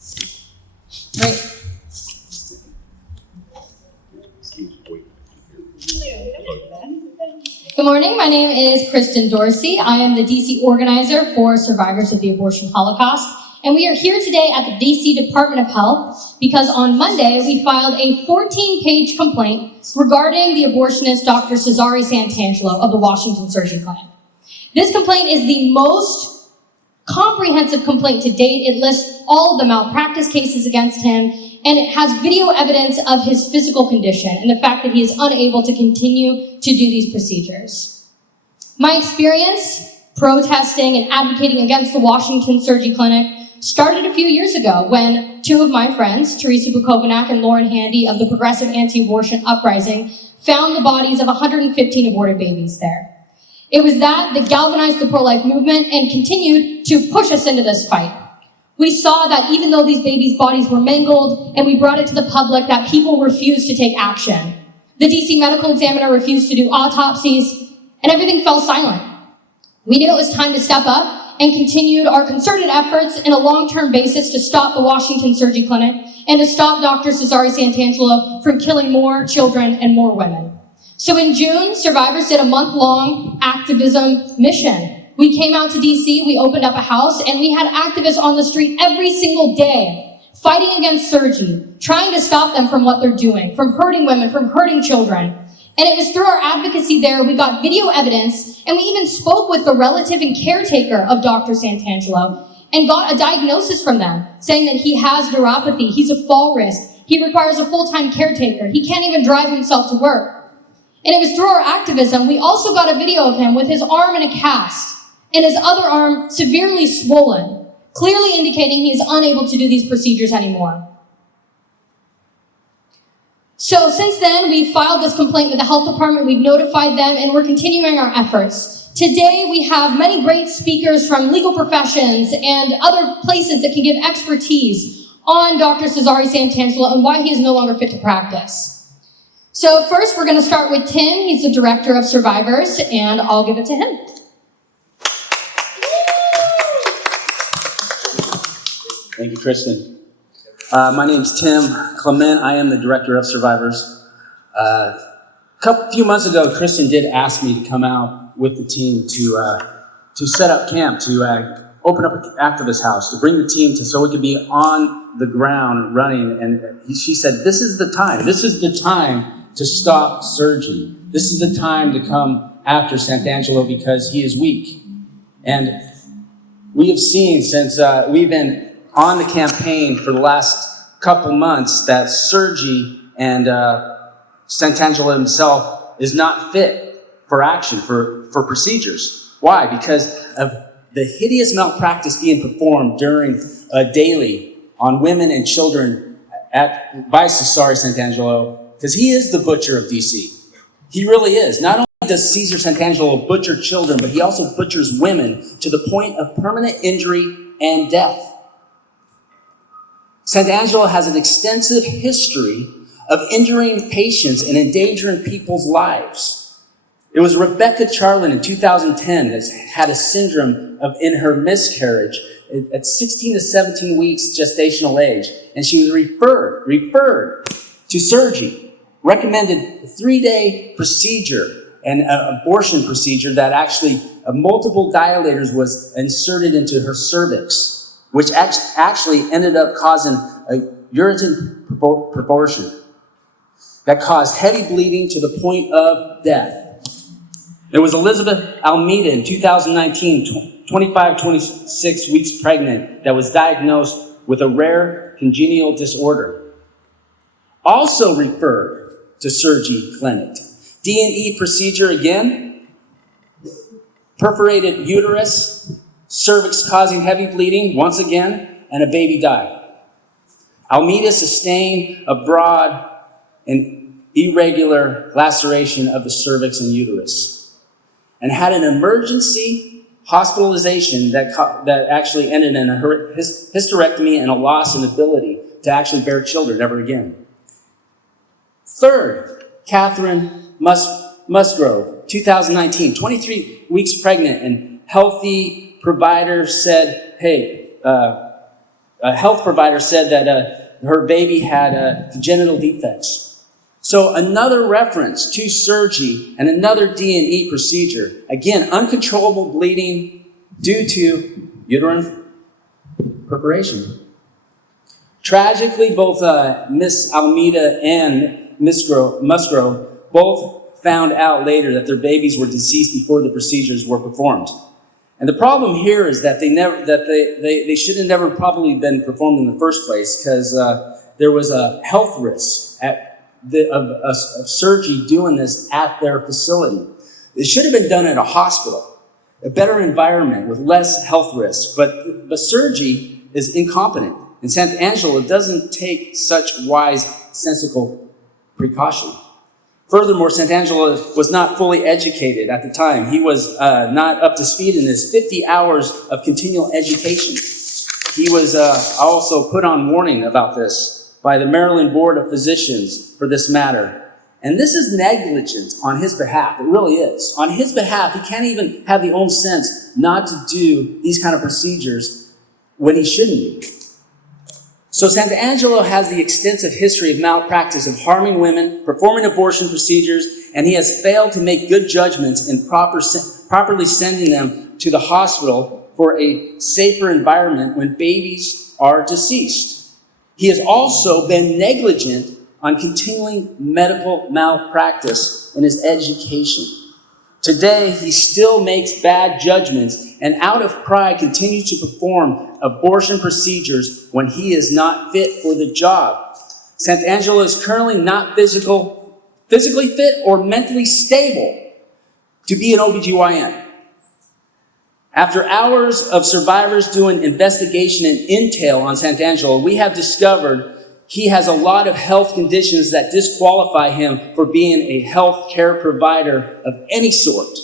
Great. Good morning. My name is Kristin Dorsey. I am the DC organizer for Survivors of the Abortion Holocaust. And we are here today at the DC Department of Health because on Monday we filed a 14-page complaint regarding the abortionist Dr. Cesare Santangelo of the Washington Surgi-Clinic. This complaint is the most comprehensive complaint to date. It lists all of the malpractice cases against him, and it has video evidence of his physical condition and the fact that he is unable to continue to do these procedures. My experience protesting and advocating against the Washington Surgi-Clinic started a few years ago when two of my friends, Terrisa Bukovinac and Lauren Handy of the Progressive Anti-Abortion Uprising, found the bodies of 115 aborted babies there. It was that galvanized the pro-life movement and continued to push us into this fight. We saw that even though these babies' bodies were mangled and we brought it to the public, that people refused to take action. The DC medical examiner refused to do autopsies, and everything fell silent. We knew it was time to step up and continued our concerted efforts in a long-term basis to stop the Washington Surgi-Clinic and to stop Dr. Cesare Santangelo from killing more children and more women. So in June, survivors did a month-long activism mission. We came out to DC, we opened up a house, and we had activists on the street every single day, fighting against Surgi, trying to stop them from what they're doing, from hurting women, from hurting children. And it was through our advocacy there, we got video evidence, and we even spoke with the relative and caretaker of Dr. Santangelo and got a diagnosis from them, saying that he has neuropathy, he's a fall risk, he requires a full-time caretaker, he can't even drive himself to work. And it was through our activism, we also got a video of him with his arm in a cast and his other arm severely swollen, clearly indicating he is unable to do these procedures anymore. So since then, we've filed this complaint with the health department, we've notified them, and we're continuing our efforts. Today, we have many great speakers from legal professions and other places that can give expertise on Dr. Cesare Santangelo and why he is no longer fit to practice. So first, we're going to start with Tim. He's the director of Survivors, and I'll give it to him. Thank you, Kristin. My name's Tim Clement. I am the director of Survivors. A few months ago, Kristin did ask me to come out with the team to set up camp, to open up an activist house, to bring the team so we could be on the ground running. And she said, this is the time. This is the time to stop Surgi. This is the time to come after Santangelo because he is weak. And we have seen since we've been on the campaign for the last couple months that Surgi and Santangelo himself is not fit for action, for procedures. Why? Because of the hideous malpractice being performed daily on women and children by Cesare Santangelo, because he is the butcher of DC. He really is. Not only does Cesare Santangelo butcher children, but he also butchers women to the point of permanent injury and death. Santangelo has an extensive history of injuring patients and endangering people's lives. It was Carey Charland in 2010 that had a syndrome in her miscarriage at 16 to 17 weeks gestational age, and she was referred to Surgi, recommended a 3-day procedure, an abortion procedure that actually multiple dilators was inserted into her cervix, which actually ended up causing a uterine perforation that caused heavy bleeding to the point of death. There was Elizabeth Almeida in 2019, 26 weeks pregnant, that was diagnosed with a rare congenital disorder. Also referred to Surgi-Clinic. D&E procedure again, perforated uterus, cervix causing heavy bleeding once again, and a baby died. Almeida sustained a broad and irregular laceration of the cervix and uterus and had an emergency hospitalization that actually ended in a hysterectomy and a loss in ability to actually bear children ever again. Third, Catherine Musgrove, 2019, 23 weeks pregnant, and healthy provider said, hey, a health provider said that her baby had congenital defects. So another reference to surgery and another D&E procedure. Again, uncontrollable bleeding due to uterine perforation. Tragically, both Miss Almeida and Musgrove both found out later that their babies were deceased before the procedures were performed. And the problem here is that they should have never probably been performed in the first place, because there was a health risk of surgery doing this at their facility. It should have been done at a hospital, a better environment with less health risks. But the surgery is incompetent, and Santangelo doesn't take such wise, sensible precaution. Furthermore, Santangelo was not fully educated at the time. He was not up to speed in his 50 hours of continual education. He was also put on warning about this by the Maryland Board of Physicians for this matter. And this is negligence on his behalf. It really is. On his behalf, he can't even have the own sense not to do these kind of procedures when he shouldn't be. So Santangelo has the extensive history of malpractice, of harming women, performing abortion procedures, and he has failed to make good judgments in properly sending them to the hospital for a safer environment when babies are deceased. He has also been negligent on continuing medical malpractice in his education. Today, he still makes bad judgments and out of pride continues to perform abortion procedures when he is not fit for the job. Santangelo is currently not physically fit or mentally stable to be an OBGYN. After hours of survivors doing investigation and intel on Santangelo, we have discovered he has a lot of health conditions that disqualify him for being a health care provider of any sort.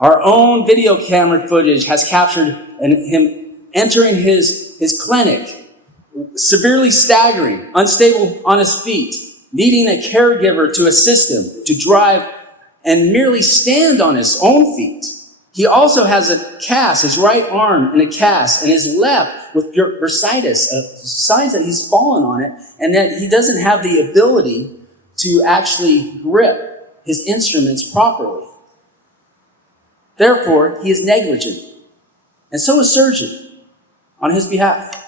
Our own video camera footage has captured him entering his clinic, severely staggering, unstable on his feet, needing a caregiver to assist him to drive and merely stand on his own feet. He also has a cast, his right arm in a cast, and his left with bursitis, signs that he's fallen on it, and that he doesn't have the ability to actually grip his instruments properly. Therefore, he is negligent, and so is surgeon on his behalf.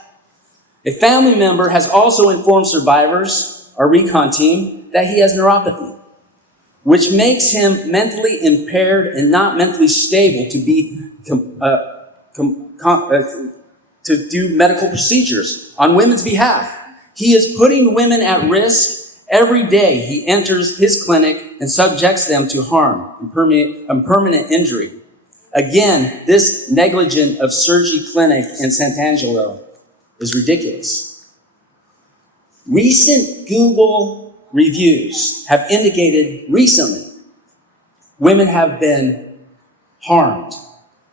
A family member has also informed survivors, our recon team, that he has neuropathy, which makes him mentally impaired and not mentally stable to do medical procedures on women's behalf. He is putting women at risk every day he enters his clinic and subjects them to harm and permanent injury. Again, this negligence of Surgi-Clinic in Santangelo is ridiculous. Recent Google reviews have indicated recently women have been harmed.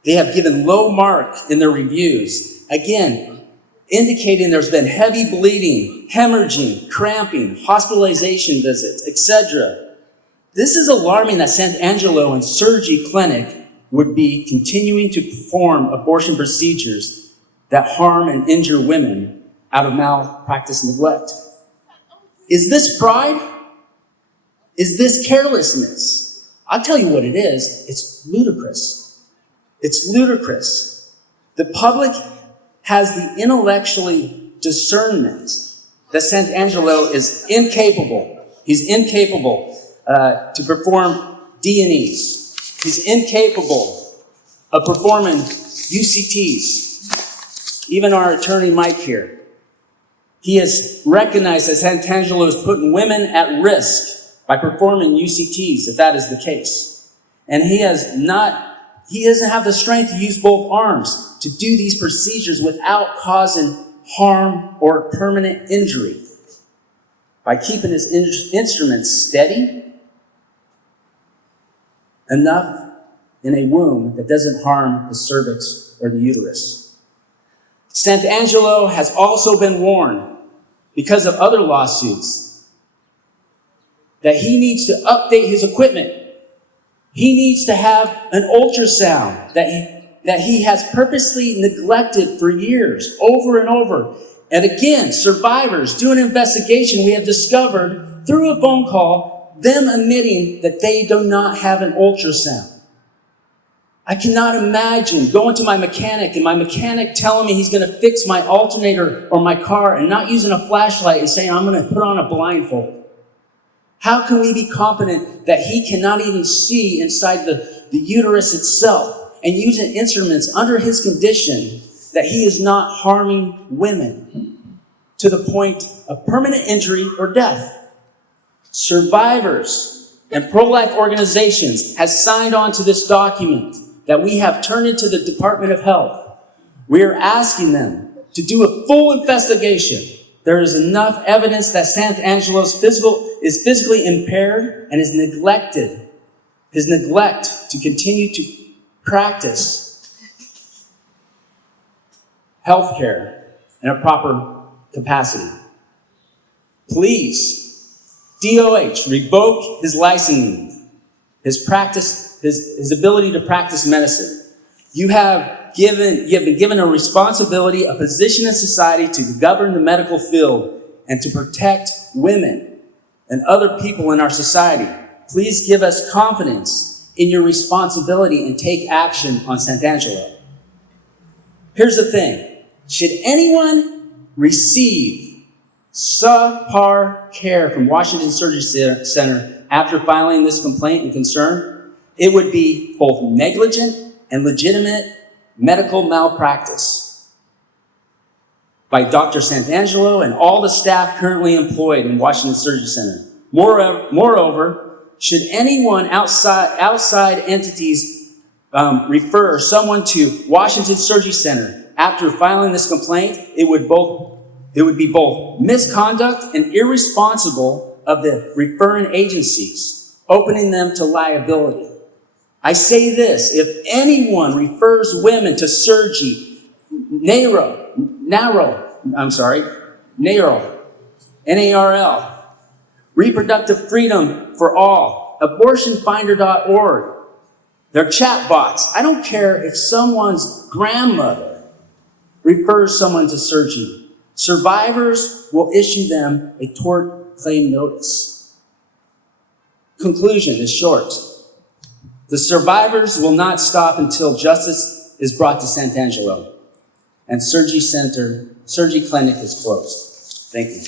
They have given low mark in their reviews. Again, indicating there's been heavy bleeding, hemorrhaging, cramping, hospitalization visits, etc. This is alarming that Santangelo and Surgi-Clinic would be continuing to perform abortion procedures that harm and injure women out of malpractice neglect. Is this pride? Is this carelessness? I'll tell you what it is. It's ludicrous. It's ludicrous. The public has the intellectually discernment that Santangelo is incapable. He's incapable to perform D&Es. He's incapable of performing UCTs. Even our attorney Mike here. He has recognized that Santangelo is putting women at risk by performing UCTs, if that is the case. And he doesn't have the strength to use both arms to do these procedures without causing harm or permanent injury. By keeping his instruments steady enough in a womb that doesn't harm the cervix or the uterus. Santangelo has also been warned, because of other lawsuits, that he needs to update his equipment. He needs to have an ultrasound that he has purposely neglected for years, over and over. And again, survivors do an investigation. We have discovered through a phone call them admitting that they do not have an ultrasound. I cannot imagine going to my mechanic and my mechanic telling me he's going to fix my alternator or my car and not using a flashlight and saying, I'm going to put on a blindfold. How can we be confident that he cannot even see inside the uterus itself and using instruments under his condition that he is not harming women to the point of permanent injury or death? Survivors and pro-life organizations has signed on to this document that we have turned into the Department of Health. We are asking them to do a full investigation. There is enough evidence that Santangelo is physically impaired and is neglected. His neglect to continue to practice healthcare in a proper capacity. Please, DOH, revoke his licensing, his ability to practice medicine. You have been given a responsibility, a position in society to govern the medical field and to protect women and other people in our society. Please give us confidence in your responsibility and take action on Santangelo. Here's the thing. Should anyone receive subpar care from Washington Surgi-Clinic after filing this complaint and concern, it would be both negligent and legitimate medical malpractice by Dr. Santangelo and all the staff currently employed in Washington Surgi-Clinic. Moreover, should anyone outside entities refer someone to Washington Surgi-Clinic after filing this complaint, it would be both misconduct and irresponsible of the referring agencies, opening them to liability. I say this, if anyone refers women to NARL, Reproductive Freedom for All, abortionfinder.org, they're chat bots. I don't care if someone's grandmother refers someone to Surgi. Survivors will issue them a tort claim notice. Conclusion is short. The survivors will not stop until justice is brought to Santangelo and Surgi-Clinic is closed. Thank you.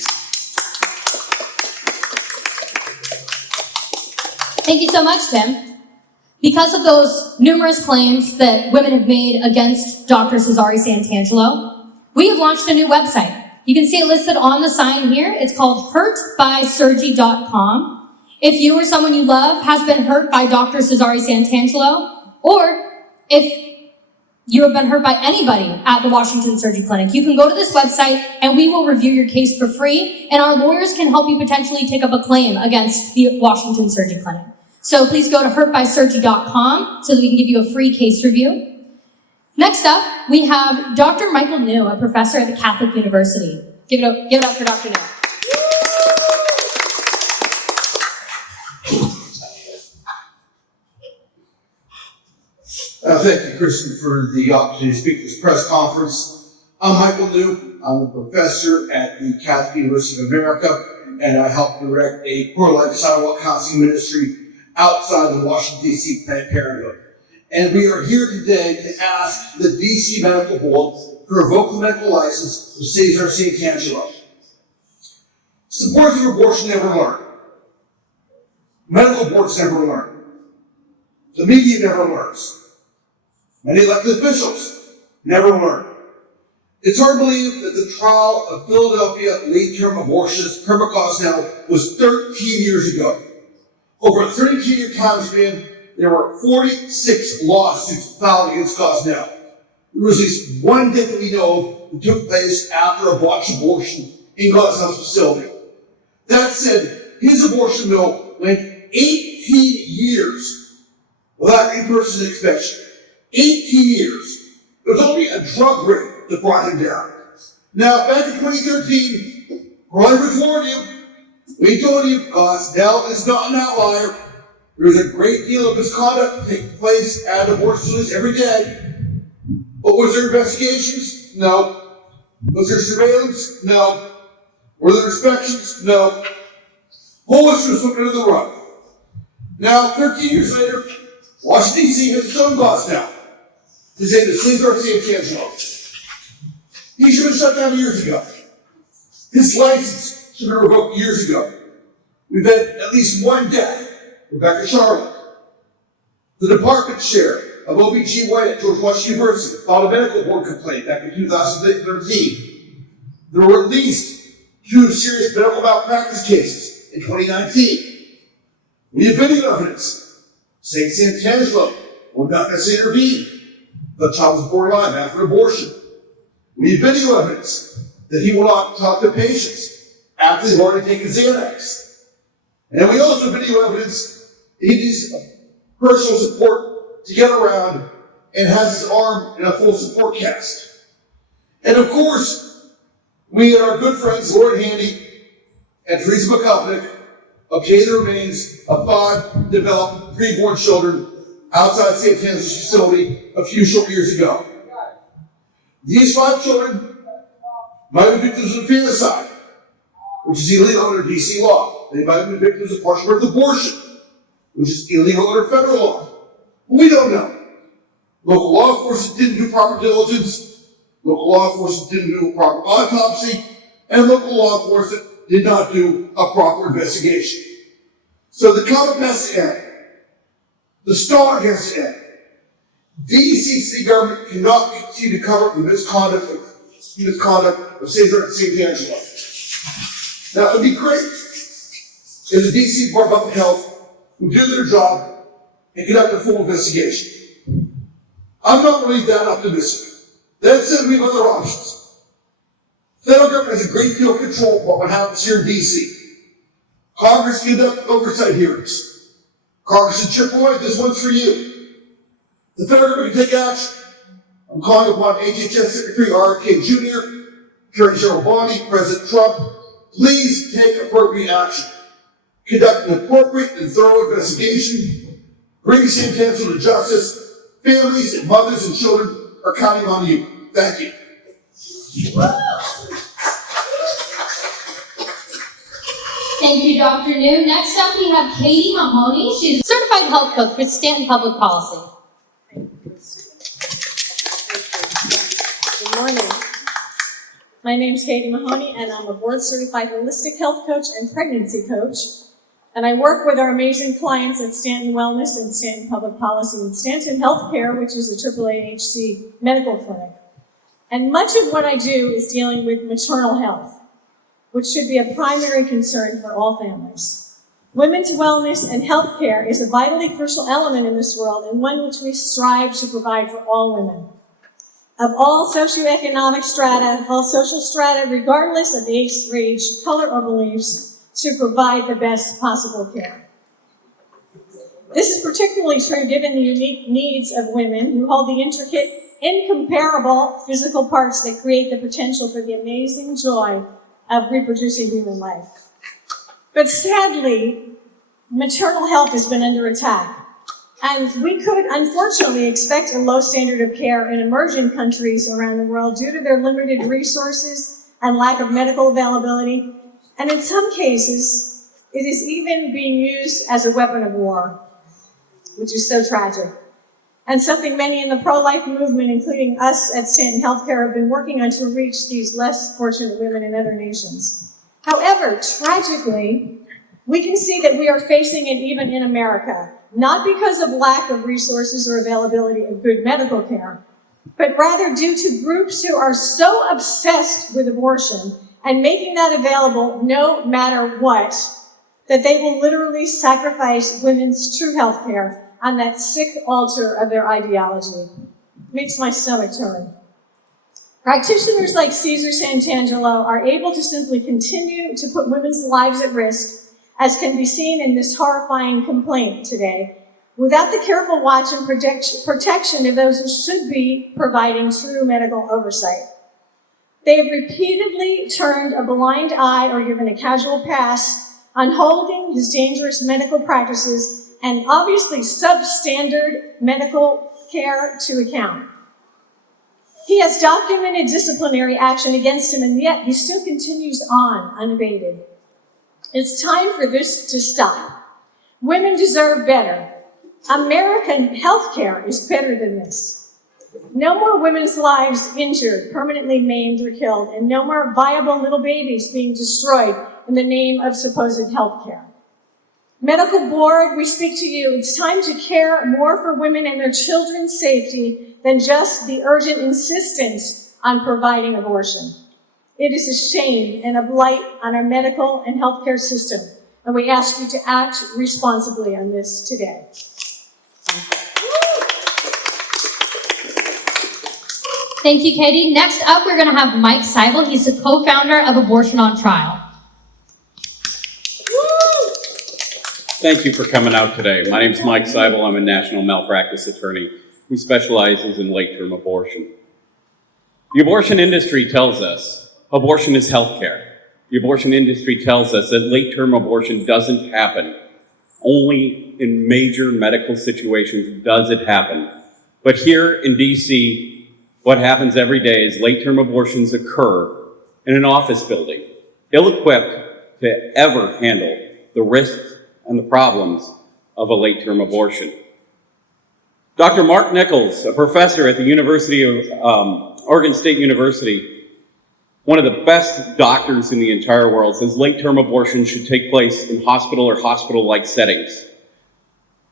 Thank you so much, Tim. Because of those numerous claims that women have made against Dr. Cesare Santangelo, we have launched a new website. You can see it listed on the sign here. It's called hurtbysurgi.com. If you or someone you love has been hurt by Dr. Cesare Santangelo, or if you have been hurt by anybody at the Washington Surgi-Clinic, you can go to this website and we will review your case for free, and our lawyers can help you potentially take up a claim against the Washington Surgi-Clinic. So please go to hurtbysurgi.com so that we can give you a free case review. Next up, we have Dr. Michael New, a professor at the Catholic University. Give it up for Dr. New. Thank you, Kristin, for the opportunity to speak at this press conference. I'm Michael New. I'm a professor at the Catholic University of America, and I help direct a pro-life sidewalk counseling ministry outside the Washington, D.C. Planned Parenthood. And we are here today to ask the D.C. Medical Board to revoke the medical license of Cesare Santangelo. Supporters of abortion never learn. Medical boards never learn. The media never learns. Many elected officials never learn. It's hard to believe that the trial of Philadelphia late-term abortionist Carey Charland was 13 years ago. Over a 32-year time span, there were 46 lawsuits filed against Charland. There was at least one death that we know of that took place after a botched abortion in Charland's facility. That said, his abortion bill went 18 years without in-person inspection. 18 years. It was only a drug raid that brought him down. Now, back in 2013, Roy warned him. We told you, Charland is not an outlier. There's a great deal of misconduct taking place at abortion facilities every day. But was there investigations? No. Was there surveillance? No. Were there inspections? No. Whole issue was swept under the rug. Now, 13 years later, Washington, D.C. has its own boss now. His name is Cesare Santangelo. He should have been shut down years ago. His license should have been revoked years ago. We've had at least one death, Carey Charland. The department chair of OBGYN at George Washington University filed a medical board complaint back in 2013. There were at least 2 serious medical malpractice cases in 2019. We have video evidence saying Santangelo would not necessarily intervene if the child was born alive after abortion. We have video evidence that he will not talk to patients after they've already taken Xanax. And we also have video evidence that he needs personal support to get around and has his arm in a full support cast. And of course, we and our good friends Lord Handy and Terrisa Bukovinac obtained the remains of 5 developed preborn children outside Santangelo's facility a few short years ago. These 5 children might have been victims of infanticide, which is illegal under DC law. They might have been victims of partial birth abortion, which is illegal under federal law. We don't know. Local law enforcement didn't do proper diligence, local law enforcement didn't do a proper autopsy, and local law enforcement did not do a proper investigation. So the comet has to end. The star has to end. DCC government cannot continue to cover up the misconduct of Cesare and Santangelo. Now, it would be great if the DC Department of Public Health would do their job and conduct a full investigation. I'm not really that optimistic. That said, we have other options. The federal government has a great deal of control of what happens here in DC. Congress conduct oversight hearings. Congress should chip away. This one's for you. The federal government can take action. I'm calling upon HHS Secretary RFK Jr., Carey Charland, President Trump, please take appropriate action. Conduct an appropriate and thorough investigation. Bring Santangelo to justice. Families and mothers and children are counting on you. Thank you. Thank you, Dr. New. Next up, we have Katie Mahoney. She's a certified health coach with Stanton Public Policy. Good morning. My name is Katie Mahoney, and I'm a board-certified holistic health coach and pregnancy coach. And I work with our amazing clients at Stanton Wellness and Stanton Public Policy and Stanton Healthcare, which is a AAAHC medical clinic. And much of what I do is dealing with maternal health, which should be a primary concern for all families. Women's wellness and healthcare is a vitally crucial element in this world, and one which we strive to provide for all women. Of all socioeconomic strata, all social strata, regardless of age, color, or beliefs, to provide the best possible care. This is particularly true given the unique needs of women who hold the intricate, incomparable physical parts that create the potential for the amazing joy of reproducing human life. But sadly, maternal health has been under attack. And we could, unfortunately, expect a low standard of care in emerging countries around the world due to their limited resources and lack of medical availability. And in some cases, it is even being used as a weapon of war, which is so tragic. And something many in the pro-life movement, including us at Stanton Healthcare, have been working on to reach these less fortunate women in other nations. However, tragically, we can see that we are facing it even in America, not because of lack of resources or availability of good medical care, but rather due to groups who are so obsessed with abortion and making that available no matter what, that they will literally sacrifice women's true health care on that sick altar of their ideology. Makes my stomach turn. Practitioners like Cesare Santangelo are able to simply continue to put women's lives at risk, as can be seen in this horrifying complaint today, without the careful watch and protection of those who should be providing true medical oversight. They have repeatedly turned a blind eye or given a casual pass on holding his dangerous medical practices and obviously substandard medical care to account. He has documented disciplinary action against him, and yet he still continues on unabated. It's time for this to stop. Women deserve better. American healthcare is better than this. No more women's lives injured, permanently maimed, or killed, and no more viable little babies being destroyed in the name of supposed healthcare. Medical board, we speak to you. It's time to care more for women and their children's safety than just the urgent insistence on providing abortion. It is a shame and a blight on our medical and healthcare system, and we ask you to act responsibly on this today. Thank you, Katie. Next up, we're going to have Mike Seibel. He's the co-founder of Abortion on Trial. Thank you for coming out today. My name is Mike Seibel. I'm a national malpractice attorney who specializes in late-term abortion. The abortion industry tells us abortion is healthcare. The abortion industry tells us that late-term abortion doesn't happen. Only in major medical situations does it happen. But here in DC, what happens every day is late-term abortions occur in an office building, ill-equipped to ever handle the risks and the problems of a late-term abortion. Dr. Mark Nichols, a professor at the University of Oregon State University, one of the best doctors in the entire world, says late-term abortion should take place in hospital or hospital-like settings.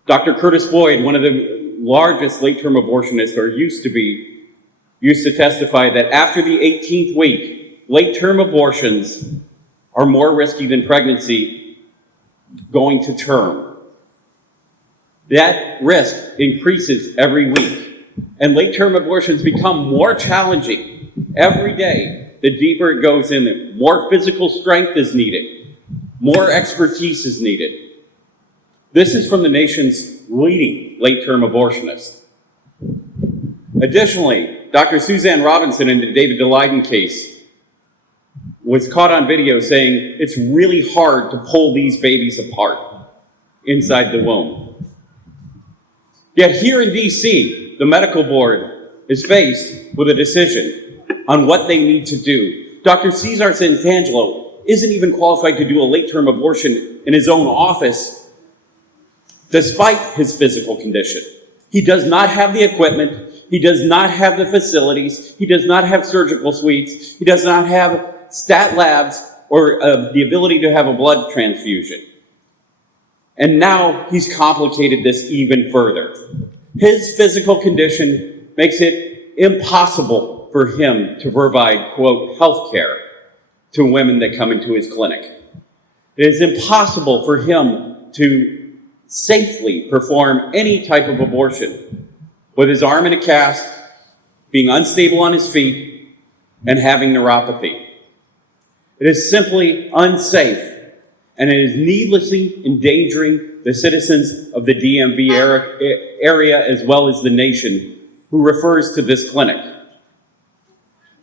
Dr. Curtis Boyd, one of the largest late-term abortionists, or used to testify that after the 18th week, late-term abortions are more risky than pregnancy going to term. That risk increases every week, and late-term abortions become more challenging every day. The deeper it goes in, the more physical strength is needed, more expertise is needed. This is from the nation's leading late-term abortionist. Additionally, Dr. Suzanne Robinson in the David DeLayden case was caught on video saying it's really hard to pull these babies apart inside the womb. Yet here in DC, the medical board is faced with a decision on what they need to do. Dr. Cesare Santangelo isn't even qualified to do a late-term abortion in his own office, despite his physical condition. He does not have the equipment. He does not have the facilities. He does not have surgical suites. He does not have stat labs or the ability to have a blood transfusion. And now he's complicated this even further. His physical condition makes it impossible for him to provide, quote, health care to women that come into his clinic. It is impossible for him to safely perform any type of abortion with his arm in a cast, being unstable on his feet, and having neuropathy. It is simply unsafe, and it is needlessly endangering the citizens of the DMV area as well as the nation who refers to this clinic.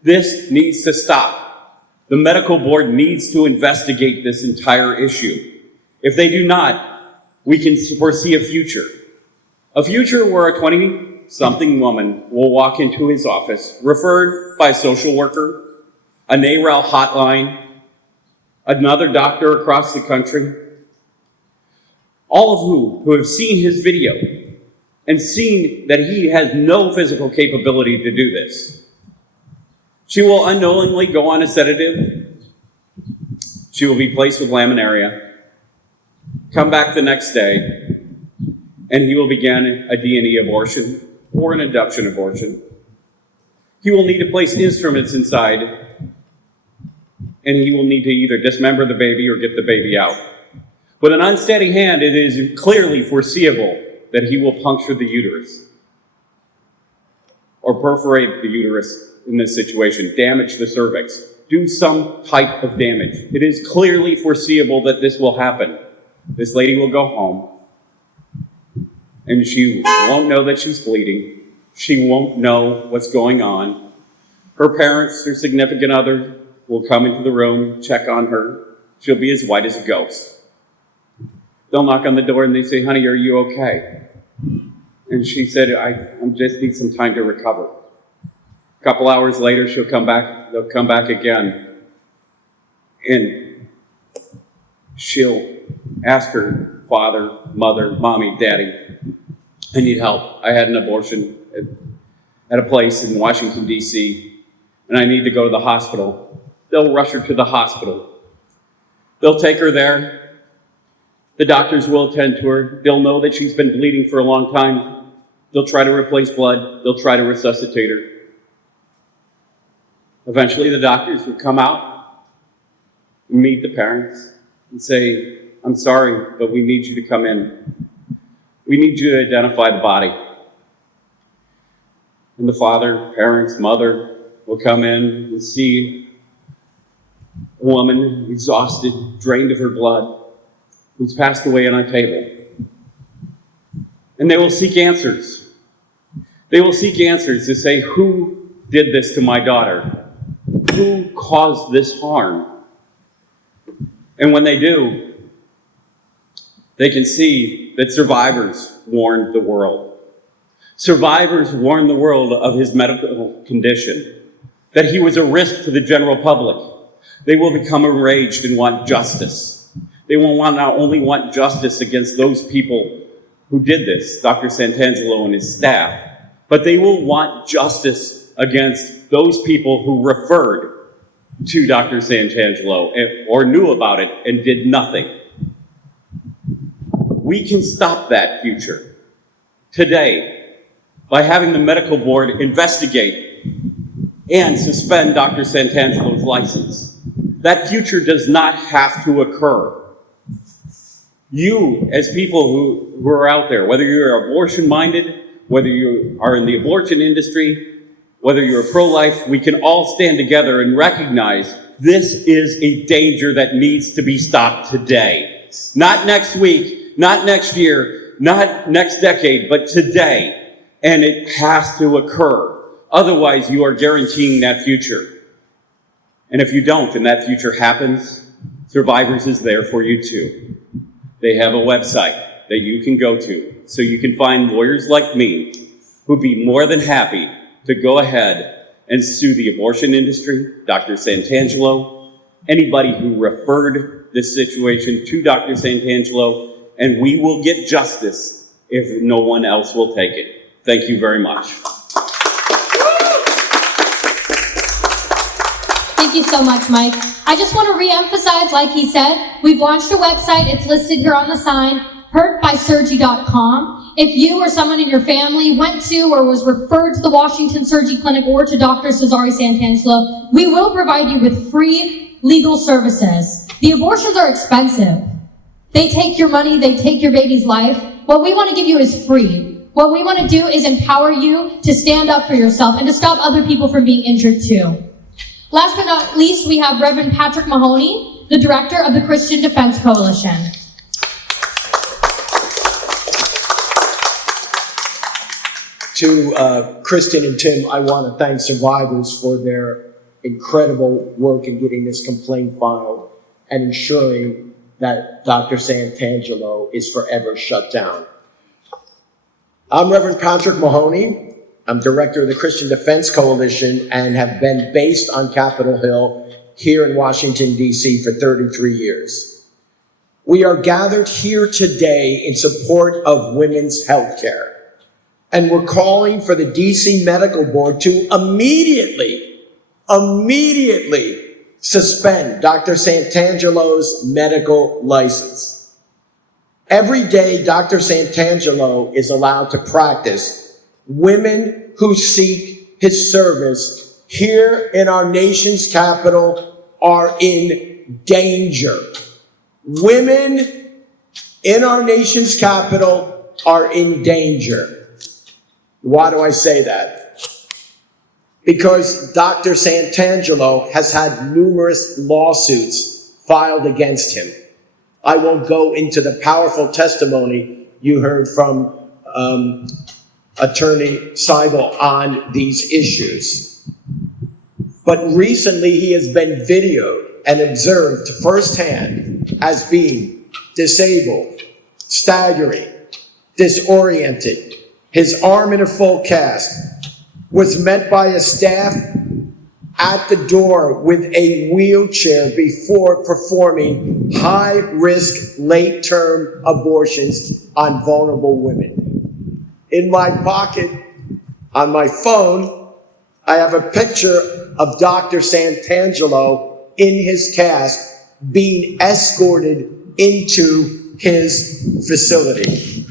This needs to stop. The medical board needs to investigate this entire issue. If they do not, we can foresee a future where a 20-something woman will walk into his office, referred by a social worker, a NARAL hotline, another doctor across the country, all of who have seen his video and seen that he has no physical capability to do this. She will unknowingly go on a sedative. She will be placed with laminaria, come back the next day, and he will begin a D&E abortion or an induction abortion. He will need to place instruments inside, and he will need to either dismember the baby or get the baby out. With an unsteady hand, it is clearly foreseeable that he will puncture the uterus or perforate the uterus in this situation, damage the cervix, do some type of damage. It is clearly foreseeable that this will happen. This lady will go home, and she won't know that she's bleeding. She won't know what's going on. Her parents, her significant other, will come into the room, check on her. She'll be as white as a ghost. They'll knock on the door and they say, "Honey, are you okay?" And she said, I just need some time to recover. A couple hours later, she'll come back. They'll come back again. And she'll ask her father, mother, mommy, daddy, I need help. I had an abortion at a place in Washington, D.C., and I need to go to the hospital. They'll rush her to the hospital. They'll take her there. The doctors will attend to her. They'll know that she's been bleeding for a long time. They'll try to replace blood. They'll try to resuscitate her. Eventually, the doctors will come out, meet the parents, and say, I'm sorry, but we need you to come in. We need you to identify the body. And the father, parents, mother will come in and see a woman exhausted, drained of her blood, who's passed away on a table. And they will seek answers. They will seek answers to say, who did this to my daughter? Who caused this harm? And when they do, they can see that survivors warned the world. Survivors warned the world of his medical condition, that he was a risk to the general public. They will become enraged and want justice. They will not only want justice against those people who did this, Dr. Santangelo and his staff, but they will want justice against those people who referred to Dr. Santangelo or knew about it and did nothing. We can stop that future today by having the medical board investigate and suspend Dr. Santangelo's license. That future does not have to occur. You, as people who are out there, whether you're abortion-minded, whether you are in the abortion industry, whether you're pro-life, we can all stand together and recognize this is a danger that needs to be stopped today. Not next week, not next year, not next decade, but today. And it has to occur. Otherwise, you are guaranteeing that future. And if you don't, and that future happens, Survivors is there for you too. They have a website that you can go to, so you can find lawyers like me who'd be more than happy to go ahead and sue the abortion industry, Dr. Santangelo, anybody who referred this situation to Dr. Santangelo, and we will get justice if no one else will take it. Thank you very much. Thank you so much, Mike. I just want to re-emphasize, like he said, we've launched a website. It's listed here on the sign, hurtbysurgi.com. If you or someone in your family went to or was referred to the Washington Surgi-Clinic or to Dr. Cesare Santangelo, we will provide you with free legal services. The abortions are expensive. They take your money, they take your baby's life. What we want to give you is free. What we want to do is empower you to stand up for yourself and to stop other people from being injured too. Last but not least, we have Reverend Patrick Mahoney, the director of the Christian Defense Coalition. To Kristin and Tim, I want to thank survivors for their incredible work in getting this complaint filed and ensuring that Dr. Santangelo is forever shut down. I'm Reverend Patrick Mahoney. I'm director of the Christian Defense Coalition and have been based on Capitol Hill here in Washington, D.C. for 33 years. We are gathered here today in support of women's health care. And we're calling for the D.C. Medical Board to immediately suspend Dr. Santangelo's medical license. Every day, Dr. Santangelo is allowed to practice. Women who seek his service here in our nation's capital are in danger. Women in our nation's capital are in danger. Why do I say that? Because Dr. Santangelo has had numerous lawsuits filed against him. I won't go into the powerful testimony you heard from Attorney Seibel on these issues. But recently he has been videoed and observed firsthand as being disabled, staggering, disoriented, his arm in a full cast, was met by a staff at the door with a wheelchair before performing high-risk late-term abortions on vulnerable women. In my pocket, on my phone, I have a picture of Dr. Santangelo in his cast being escorted into his facility.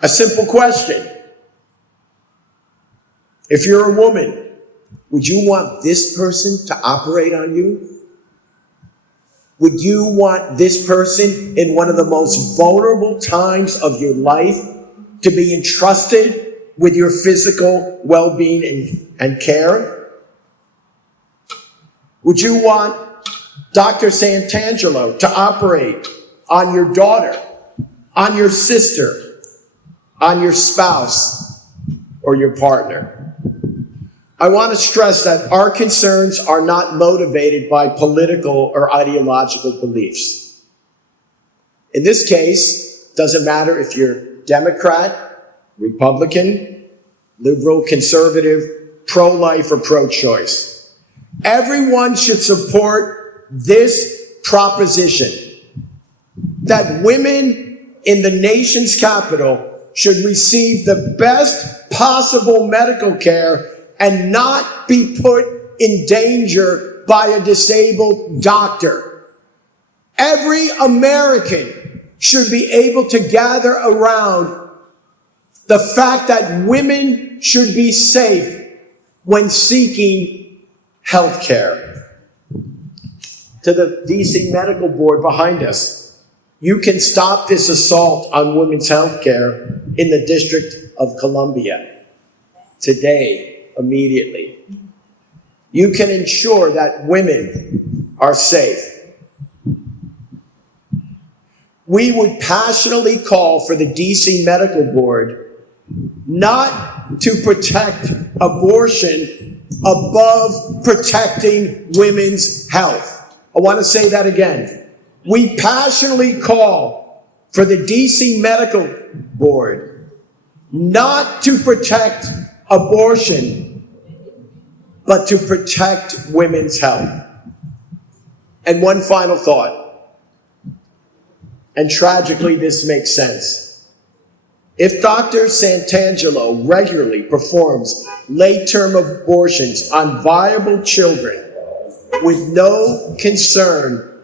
A simple question. If you're a woman, would you want this person to operate on you? Would you want this person in one of the most vulnerable times of your life to be entrusted with your physical well-being and care? Would you want Dr. Santangelo to operate on your daughter, on your sister, on your spouse, or your partner? I want to stress that our concerns are not motivated by political or ideological beliefs. In this case, it doesn't matter if you're Democrat, Republican, liberal, conservative, pro-life, or pro-choice. Everyone should support this proposition that women in the nation's capital should receive the best possible medical care and not be put in danger by a disabled doctor. Every American should be able to gather around the fact that women should be safe when seeking health care. To the DC Medical Board behind us, you can stop this assault on women's health care in the District of Columbia today. Immediately. You can ensure that women are safe. We would passionately call for the DC Medical Board not to protect abortion above protecting women's health. I want to say that again. We passionately call for the DC Medical Board not to protect abortion, but to protect women's health. And one final thought, and tragically this makes sense. If Dr. Santangelo regularly performs late-term abortions on viable children with no concern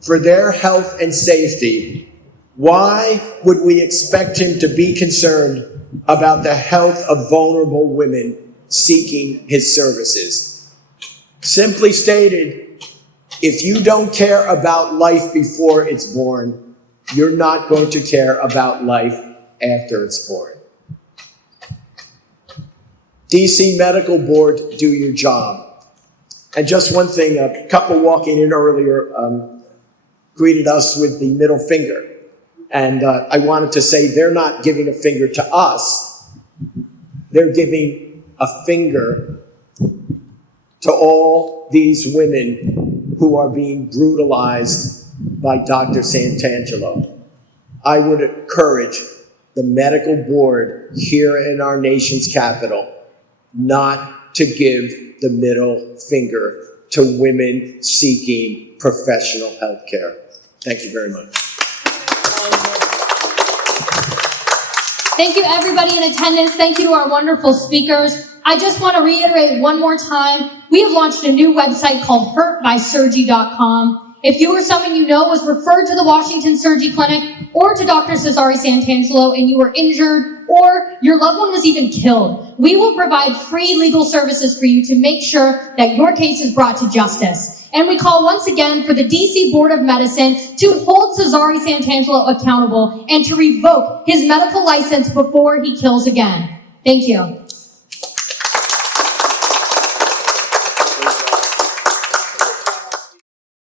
for their health and safety, why would we expect him to be concerned about the health of vulnerable women seeking his services? Simply stated, if you don't care about life before it's born, you're not going to care about life after it's born. DC Medical Board, do your job. And just one thing, a couple walking in earlier greeted us with the middle finger. And I wanted to say they're not giving a finger to us. They're giving a finger to all these women who are being brutalized by Dr. Santangelo. I would encourage the medical board here in our nation's capital not to give the middle finger to women seeking professional health care. Thank you very much. Thank you, everybody in attendance. Thank you to our wonderful speakers. I just want to reiterate one more time, we have launched a new website called hurtbysurgi.com. If you or someone you know was referred to the Washington Surgi-Clinic or to Dr. Cesare Santangelo and you were injured or your loved one was even killed, we will provide free legal services for you to make sure that your case is brought to justice. And we call once again for the DC Board of Medicine to hold Cesare Santangelo accountable and to revoke his medical license before he kills again. Thank you.